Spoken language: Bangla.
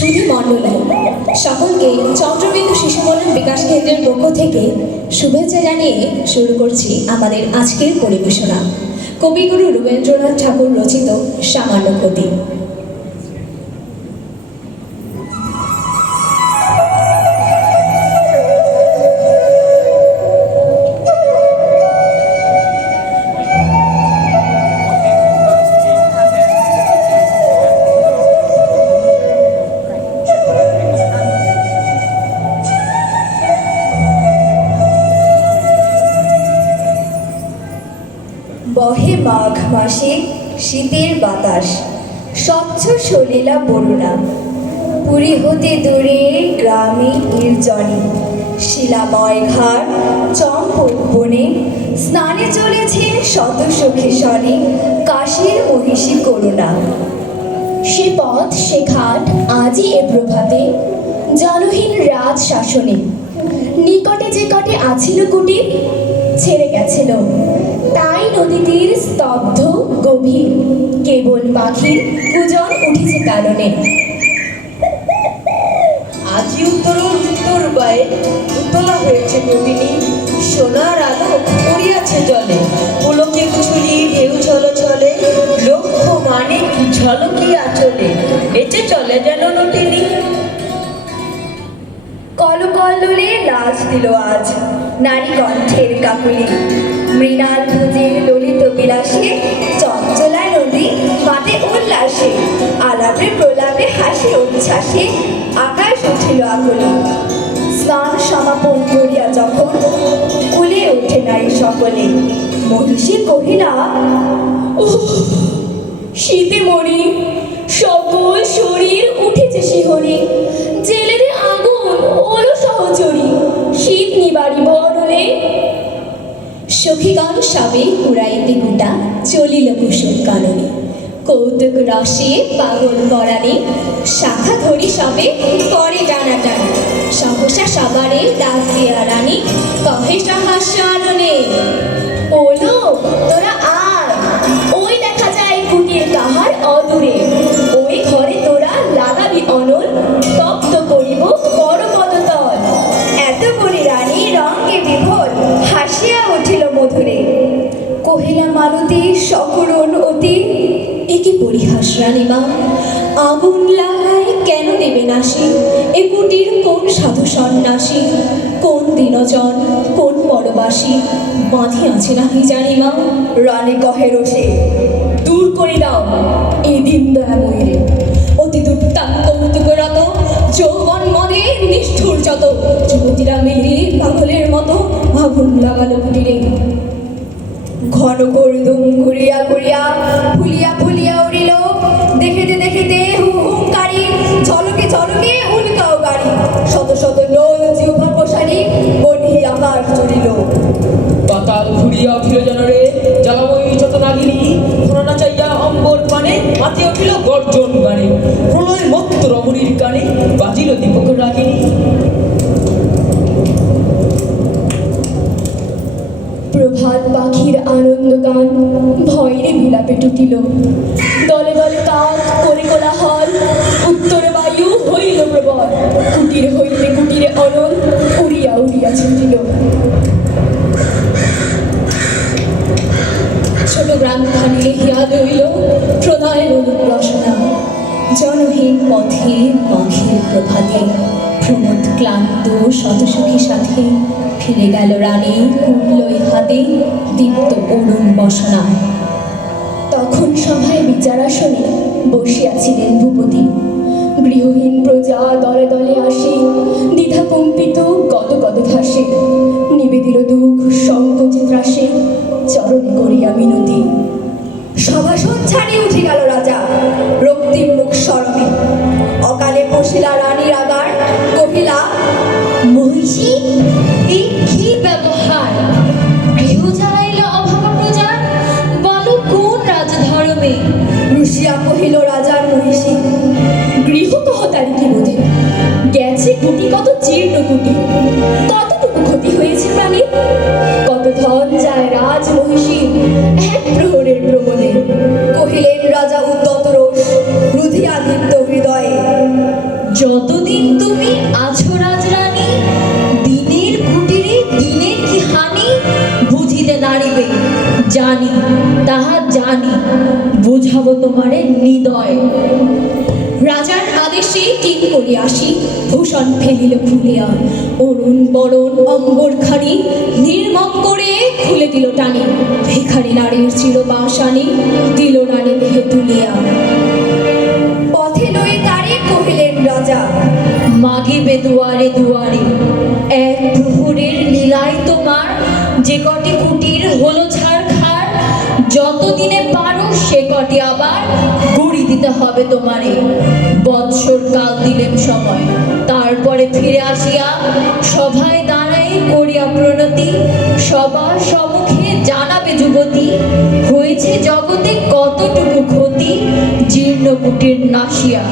সুধী মণ্ডলী সকলকে চন্দ্রবিন্দু শিশু কল্যাণ বিকাশ কেন্দ্রের পক্ষ থেকে শুভেচ্ছা জানিয়ে শুরু করছি আমাদের আজকের পরিবেশনা। কবিগুরু রবীন্দ্রনাথ ঠাকুর রচিত সামান্য ক্ষতি। বহে মাঘ মাসে শীতের বাতাস, স্বচ্ছ সলিলা বরুণা। পুরী হতে দূরে গ্রামে নির্জনে, শিলাময় ঘাট চম্পক বনে, স্নানে চলেছে শত সখী সনে, কাশীর মহিষী করুণা। সে পথ সে ঘাট আজই এ প্রভাতে, জনহীন রাজ শাসনে। নিকটে যে কটে আছিল কুটির, ছেড়ে গেছিল, তাই নদী তীর স্তব্ধ গভীর, কেবল পাখির কুজন উঠেছে কারণে। আজি উত্তর বায়ে উতলা হয়েছে নবীনী, সোনার আলো পড়িয়াছে জলে, পুলকে কুচুলি ঢেউ ছলো ছলে, লক্ষ মানে কি ঝলকিয়া চলে, এতে চলে যেন নটিনী। কলকল্লোলে নাচ দিল আজ নারী কণ্ঠের কাকুলি, মৃণাল ভুজের ললিত বিলাসে, চঞ্চলা নদী মাতে উল্লাসে, আলাপে প্রলাপে হাসি উচ্ছ্বাসে, আকাশ উঠিল আকুলি। স্নান সমাপন করিয়া যখন কুলে ওঠে নারী সকলে, মহিষী কহিলা, শীতে মরি, সকল শরীর উঠেছে শিহরে, জেলে দে আগুন ওলো সহচরী, শীত নিবারিব অনলে। সখীগণ সবে উড়াইতে গুটা, চলিল কুসুম কাননে। কৌতুক রসে পাগল পরাণে, শাখা ধরি সবে পরে টানাটানি। সহসা সবারে ডাক দিয়া রানী, কহে সহাস্য আননে, ওলো তোরা আয়, ওই দেখা যায় কুটির কাহার অদূরে, ওই ঘরে তোরা লাগাবি অনল, তপ্ত করিব বড় পদতল। এত বলি রানী রঙ্গে বিভোর, হাসিয়া উঠিল মধুরে। কহিলা মালতী সকরুণ অতি, একি পরিহাস রানীমা, আগুন লাগায় কেন দেবে নাশি, এ কুটির কোন সাধু সন্ন্যাসী, কোন দিনজন কোন পরবাসী, বাঁধি আছে নাহি জানিমা। রানী কহে রোষে, দূর করি দাও এই দিন দয়াময়ীরে, অতি দুর্দান্ত কৌতুকরত, যৌবন মদে নিষ্ঠুর যত, যুবতীরা মেরে পাগলের মতো আগুন লাগালো কুটিরে। ঘন করদুম ঘুরিয়া ঘুরিয়া ফুলিয়া ফুলিয়া উড়িল, দেখিতে দেখিতে হুহুঙ্কারী, ঝলকে ঝলকে উল্কাও গাড়ি, শত শত লোল জিহ্বা প্রসারী, বন্ধি আকাশ চড়িল। পাতাল ঘুরিয়া উঠিল জনরে, জ্বালাময়ী যত নাগিনী, ঘোড়া চাইয়া অম্বর পানে, মাতিয়া উঠিল গর্জন গানে, প্রলয় মত্ত রমণীর কানে, বাজিল দীপক রাগিনী। প্রভাত পাখির আনন্দ গান ভয়ের বিলাপে টুটিল, দলে দলে কাক করে কোলাহল, উত্তর বায়ু হইল প্রবল, কুটির হইতে কুটিরে অনল, উড়িয়া উড়িয়া ছুটিল। ছোট গ্রামখানি লিখিয়া রইল প্রণয়ের অনুপ্রসনা, জনহীন পথে মাঘের প্রভাতে, প্রমোদ ক্লান্ত শতসখী সাথে, ফিরে গেল রানী কুমলই হাতে, দীপ্ত অরুণ বসনা। তখন সভায় বিচারাসনে বসিয়াছিলেন ভূপতি, গৃহহীন প্রজা দলে দলে আসি, দ্বিধা কম্পিত গদ গদ ঘাসে, নিবেদিল দুঃখ সংকোচিত রাশে, চরণে করিয়া মিনতি। সভাসদ ছাড়ি উঠে গেল রাজা, রক্তিম মুখ সরমে, অকালে বসিলা রানীর আগার, কহিলা, মহিষী এই কি ব্যবহার, গৃহ জ্বালাইল অভাগা প্রজার, বলো কোন রাজধর্মে। রুশিয়া কহিল রাজার মহিষী, গৃহ কহতারি কি বোধে, গেছে কুটি কত জীর্ণ কুটি, কতটুকু ক্ষতি হয়েছে প্রাণীর, কত ধন যায় রাজ মহিষী এক প্রহরের প্রমোদে। কহিলেন রাজা উদ্যত রোষ, রুধিয়া দীপ্ত হৃদয়ে, যতদিন তুমি আছো রাজরানী, দিনের কুটিরে দিনের কি হানি বুঝিতে নারিবে। জানি, তাহা জানি, বুঝাবো তোমারে হৃদয়। রাজার আদেশে কিং করিয়া আসি, ভূষণ ফেলিল খুলিয়া, অরুণ বরণ অম্বরখানি নির্মম করে খুলে দিল টানি। ভিখারি নারীর চিরবাসানি দিল রানী দেহে তুলিয়া। পথে লয়ে তারে কহিলেন রাজা, মাগিবে দুয়ারে দুয়ারে, এক প্রহরের লীলায় তোমার যে কটি কুটির হলো ছাড়খাড়, যতদিনে পারো সে কটি আবার গুড়ি দিতে হবে তোমারে। বৎসর কাল দিলেন সময়, তারপরে ফিরে আসিয়া সভায় দাঁড়াই করিয়া প্রণতি, সবার সম্মুখে জানাবে যুবতী, হয়েছে জগতে কতটুকু ক্ষতি জীর্ণ কুটির নাশিয়া।